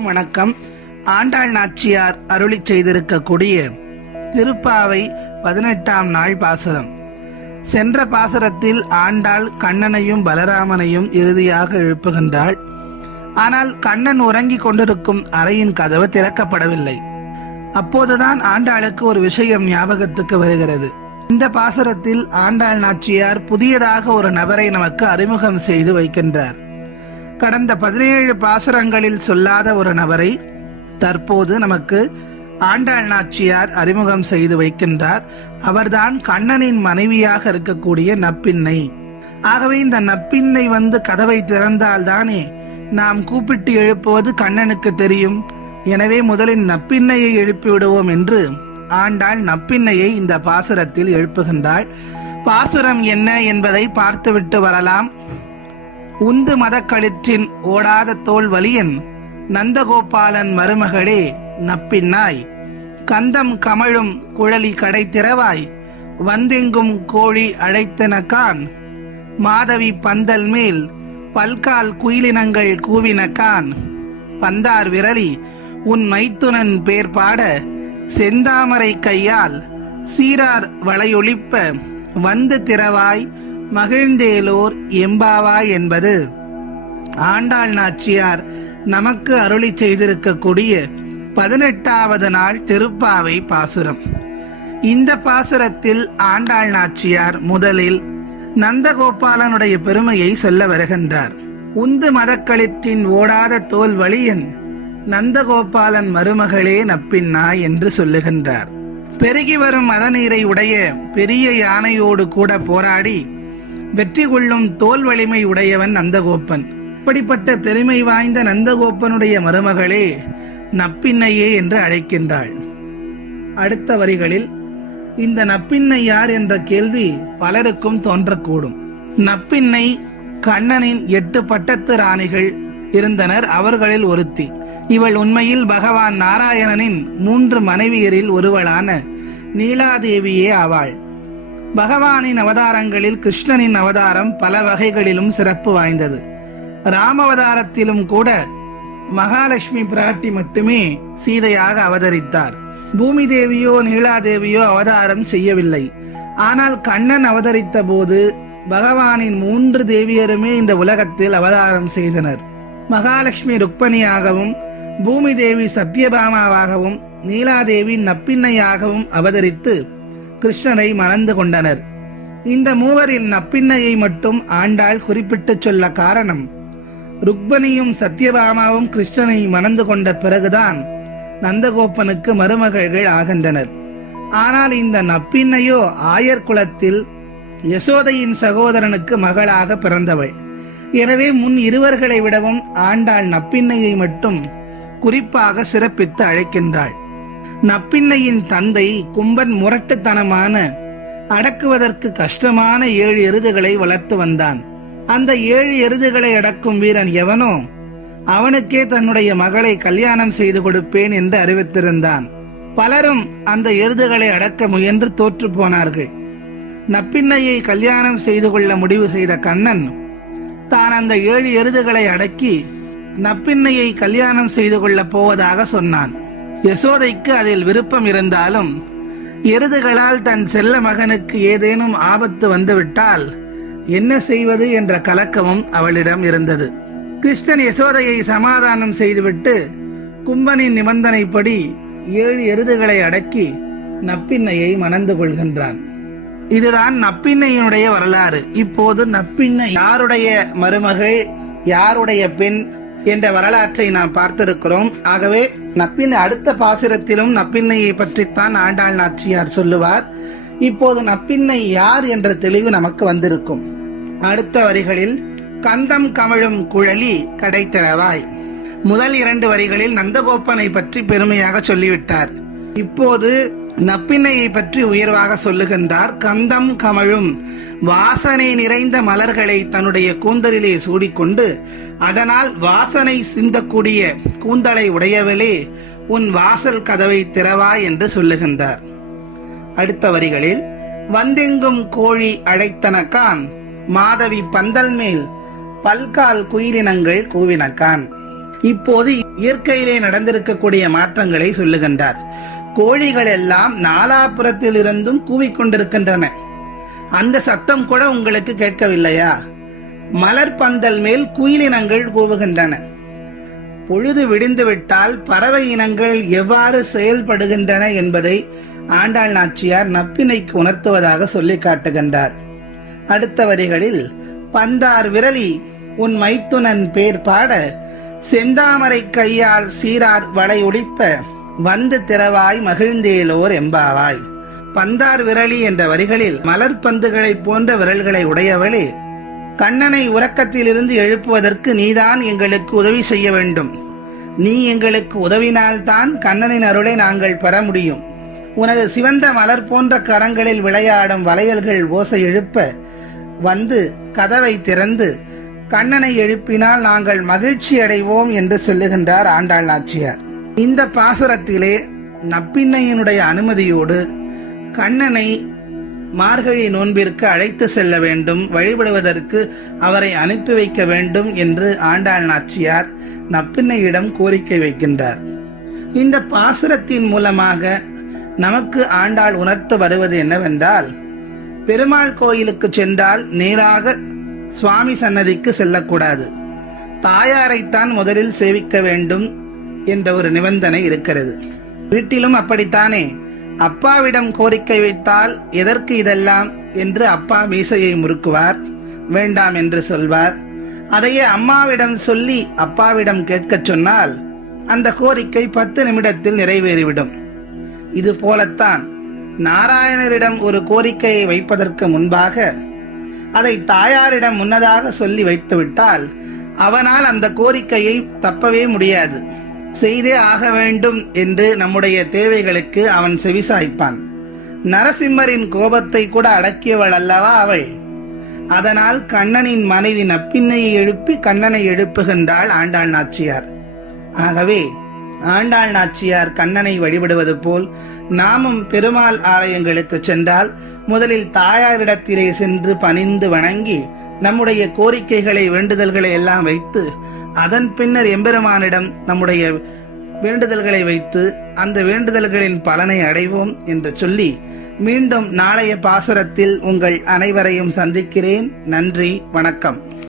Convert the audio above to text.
வணக்கம். ஆண்டாள் நாச்சியார் அருளி செய்திருக்கக்கூடிய திருப்பாவை பதினெட்டாம் நாள் பாசுரம். சென்ற பாசுரத்தில் ஆண்டாள் கண்ணனையும் பலராமனையும் இறுதியாக எழுப்புகின்றாள். ஆனால் கண்ணன் உறங்கிக் கொண்டிருக்கும் அறையின் கதவு திறக்கப்படவில்லை. அப்போதுதான் ஆண்டாளுக்கு ஒரு விஷயம் ஞாபகத்துக்கு வருகிறது. இந்த பாசுரத்தில் ஆண்டாள் நாச்சியார் புதியதாக ஒரு நபரை நமக்கு அறிமுகம் செய்து வைக்கின்றார். கடந்த பதினேழு பாசுரங்களில் சொல்லாத ஒரு நபரை தற்போது நமக்கு ஆண்டாள் நாச்சியார் அறிமுகம் செய்து வைக்கின்றார். அவர்தான் கண்ணனின் மனைவியாக இருக்கக்கூடிய நப்பின்னை. ஆகவே இந்த நப்பின்னை வந்து கதவை திறந்தால் தானே நாம் கூப்பிட்டு எழுப்புவது கண்ணனுக்கு தெரியும். எனவே முதலில் நப்பின்னையை எழுப்பிவிடுவோம் என்று ஆண்டாள் நப்பின்னையை இந்த பாசுரத்தில் எழுப்புகின்றாள். பாசுரம் என்ன என்பதை பார்த்துவிட்டு வரலாம். உந்து மதக்களிற்றின் ஓடாத தோல் வலியன் நந்தகோபாலன் மருமகளே நப்பின்னாய். கந்தம் கமழும் குழலி கடை திறவாய் வந்தெங்கும் கோழி அழைத்தனக்கான் மாதவி பந்தல் மேல் பல்கால் குயிலினங்கள் கூவினக்கான் பந்தார் விரலி உன் மைத்துனன் பேர் பாட செந்தாமரை கையால் சீரார் வளையொழிப்ப வந்து திறவாய் மகிழ்ந்தேலோர் எம்பாவாய் என்பது. ஆண்டாள் நாச்சியார் நமக்கு அருளி செய்திருக்கக்கூடிய பதினெட்டாவது நாள் திருப்பாவை பாசுரம். இந்த பாசுரத்தில் ஆண்டாள் நாச்சியார் முதலில் நந்தகோபாலனுடைய பெருமையை சொல்ல வருகின்றார். உந்து மதக்களிற்றின் ஓடாத தோல் வழியன் நந்தகோபாலன் மருமகளே நப்பின்னா என்று சொல்லுகின்றார். பெருகி வரும் மதநீரை உடைய பெரிய யானையோடு கூட போராடி வெற்றி கொள்ளும் தோல் வலிமை உடையவன் நந்தகோப்பன். இப்படிப்பட்ட பெருமை வாய்ந்த நந்தகோப்பனுடைய மருமகளே நப்பின்னையே என்று அழைக்கின்றாள். அடுத்த வரிகளில் இந்த நப்பின்னை யார் என்ற கேள்வி பலருக்கும் தோன்றக்கூடும். நப்பின்னை கண்ணனின் எட்டு பட்டத்து ராணிகள் இருந்தனர் அவர்களில் ஒருத்தி. இவள் உண்மையில் பகவான் நாராயணனின் மூன்று மனைவியரில் ஒருவளான நீலாதேவியே ஆவாள். பகவானின் அவதாரங்களில் கிருஷ்ணனின் அவதாரம் பல வகைகளிலும் சிறப்பு வாய்ந்தது. ராமவதாரத்திலும் கூட மகாலட்சுமி பிராட்டி மட்டுமே சீதையாக அவதரித்தார். பூமி தேவியோ நீலாதேவியோ அவதாரம் செய்யவில்லை. ஆனால் கண்ணன் அவதரித்த போது பகவானின் மூன்று தேவியருமே இந்த உலகத்தில் அவதாரம் செய்தனர். மகாலட்சுமி ருக்மணியாகவும் பூமி தேவி சத்யபாமாவாகவும் நீலாதேவி நப்பின்னையாகவும் அவதரித்து கிருஷ்ணனை மணந்து கொண்டனர். இந்த மூவரில் நப்பின்னையை மட்டும் ஆண்டாள் குறிப்பிட்டுச் சொல்ல காரணம் ருக்மணியும் சத்யபாமாவும் கிருஷ்ணனை மணந்து கொண்ட பிறகுதான் நந்தகோப்பனுக்கு மருமகள்கள் ஆகின்றனர். ஆனால் இந்த நப்பின்னையோ ஆயர் குலத்தில் யசோதையின் சகோதரனுக்கு மகளாக பிறந்தவள். எனவே முன் இருவர்களை விடவும் ஆண்டாள் நப்பின்னையை மட்டும் குறிப்பாக சிறப்பித்து அழைக்கின்றாள். நப்பின்னையின் தந்தை கும்பன் முரட்டுத்தனமான அடக்குவதற்கு கஷ்டமான ஏழு எருதுகளை வளர்த்து வந்தான். அந்த ஏழு எருதுகளை அடக்கும் வீரன் எவனோ அவனுக்கே தன்னுடைய மகளை கல்யாணம் செய்து கொடுப்பேன் என்று அறிவித்திருந்தான். பலரும் அந்த எருதுகளை அடக்க முயன்று தோற்று போனார்கள். நப்பின்னையை கல்யாணம் செய்து கொள்ள முடிவு செய்த கண்ணன் தான் அந்த ஏழு எருதுகளை அடக்கி நப்பின்னையை கல்யாணம் செய்து கொள்ளப் போவதாக சொன்னான். யசோதைக்கு அதில் விருப்பம் இருந்தாலும் எருதுகளால் தன் செல்ல மகனுக்கு ஏதேனும் ஆபத்து வந்துவிட்டால் என்ன செய்வது என்ற கலக்கமும் அவளிடம் இருந்தது. கிருஷ்ணன் யசோதையை சமாதானம் செய்துவிட்டு கும்பனின் நிபந்தனைப்படி ஏழு எருதுகளை அடக்கி நப்பின்னையை மணந்து கொள்கின்றான். இதுதான் நப்பின்னையினுடைய வரலாறு. இப்போது நப்பின்னை யாருடைய மருமகள் யாருடைய பெண் என்ற வரலாற்றை நாம் பார்த்திருக்கிறோம். ஆகவே நப்பின் அடுத்த பாசுரத்திலும் நப்பின்னையை பற்றித்தான் ஆண்டாள் நாச்சியார் சொல்லுவார். இப்போது நப்பின்னை யார் என்ற தெளிவு நமக்கு வந்திருக்கும். அடுத்த வரிகளில் கந்தம் கமழும் குழலி கடைத்தளவாய். முதல் இரண்டு வரிகளில் நந்தகோப்பனை பற்றி பெருமையாக சொல்லிவிட்டார். இப்போது நப்பின்னையை பற்றி உயர்வாக சொல்லுகின்றார். கந்தம் கமழும் வாசனை நிறைந்த மலர்களை தன்னுடைய கூந்தலிலே சூடிக்கொண்டு அதனால் வாசனை சிந்தக்கூடிய கூந்தலை உடையவளே உன் வாசல் கதவை திறவா என்று சொல்லுகின்றார். அடுத்த வரிகளில் வந்தெங்கும் கோழி அழைத்தனக்கான் மாதவி பந்தல் மேல் பல்கால் குயிலினங்கள் கூவினக்கான் இப்போது இயற்கையிலே நடந்திருக்கக்கூடிய மாற்றங்களை சொல்லுகின்றார். கோழிகள் எல்லாம் நாலாபுரத்தில் இருந்தும் கூவிக்கொண்டிருக்கின்றன. அந்த சத்தம் கூட உங்களுக்கு கேட்கவில்லையா? மலர் பந்தல் மேல் குயிலினங்கள் கூவுகின்றன. பொழுது விடிந்துவிட்டால் பறவை இனங்கள் எவ்வாறு செயல்படுகின்றன என்பதை ஆண்டாள் நாச்சியார் நப்பினைக்கு உணர்த்துவதாக சொல்லி காட்டுகின்றார். அடுத்த வரிகளில் பந்தார் விரலி உன் மைத்துனன் பேர் பாட செந்தாமரை கையால் சீரார் வளை வந்து திறவாய் மகிழ்ந்தேலோர் எம்பாவாய். பந்தார் விரலி என்ற வரிகளில் மலர் பந்துகளைப் போன்ற விரல்களை உடையவளே கண்ணனை உறக்கத்திலிருந்து எழுப்புவதற்கு நீதான் எங்களுக்கு உதவி செய்ய வேண்டும். நீ எங்களுக்கு உதவினால்தான் கண்ணனின் அருளை நாங்கள் பெற முடியும். உனது சிவந்த மலர் போன்ற கரங்களில் விளையாடும் வளையல்கள் ஓசை எழுப்ப வந்து கதவை திறந்து கண்ணனை எழுப்பினால் நாங்கள் மகிழ்ச்சி அடைவோம் என்று சொல்லுகின்றார் ஆண்டாள் நாச்சியார். இந்த பாசுரத்திலே நப்பின்னையினுடைய அனுமதியோடு கண்ணனை மார்கழி நோன்பிற்கு அழைத்து செல்ல வேண்டும் வழிபடுவதற்கு அவரை அனுப்பி வைக்க வேண்டும் என்று ஆண்டாள் நாச்சியார் நப்பின்னையிடம் கோரிக்கை வைக்கின்றார். இந்த பாசுரத்தின் மூலமாக நமக்கு ஆண்டாள் உணர்த்த வருவது என்னவென்றால் பெருமாள் கோயிலுக்கு சென்றால் நேராக சுவாமி சன்னதிக்கு செல்லக்கூடாது. தாயாரைத்தான் முதலில் சேவிக்க வேண்டும் என்ற ஒரு நிபந்தனை இருக்கிறது. வீட்டிலும் அப்படித்தானே? அப்பாவிடம் கோரிக்கை வைத்தால் எதற்கு இதெல்லாம்? என்று அப்பா மீசையை முறுக்குவார். வேண்டாம் என்று சொல்வார். அதையே அம்மாவிடம் சொல்லி அப்பாவிடம் கேட்கச் சொன்னால் அந்த கோரிக்கை பத்து நிமிடத்தில் நிறைவேறிவிடும். இது போலத்தான் நாராயணரிடம் ஒரு கோரிக்கையை வைப்பதற்கு முன்பாக அதை தாயாரிடம் முன்னதாக சொல்லி வைத்துவிட்டால் அவனால் அந்த கோரிக்கையை தப்பவே முடியாது. செய்தே ஆக வேண்டும் என்று நம்முடைய தேவைகளுக்கு அவன் செவிசாய்ப்பான். நரசிம்மரின் கோபத்தை கூட அடக்கியவள் அல்லவா அவள்? அதனால் கண்ணனின் மனைவி நப்பின்னையை எழுப்பி கண்ணனை எழுப்புகின்றாள் ஆண்டாள் நாச்சியார். ஆகவே ஆண்டாள் நாச்சியார் கண்ணனை வழிபடுவது போல் நாமும் பெருமாள் ஆலயங்களுக்கு சென்றால் முதலில் தாயாரிடத்திலே சென்று பணிந்து வணங்கி நம்முடைய கோரிக்கைகளை வேண்டுதல்களை எல்லாம் வைத்து அதன் பின்னர் எம்பெருமானிடம் நம்முடைய வேண்டுதல்களை வைத்து அந்த வேண்டுதல்களின் பலனை அடைவோம் என்று சொல்லி மீண்டும் நாளைய பாசுரத்தில் உங்கள் அனைவரையும் சந்திக்கிறேன். நன்றி வணக்கம்.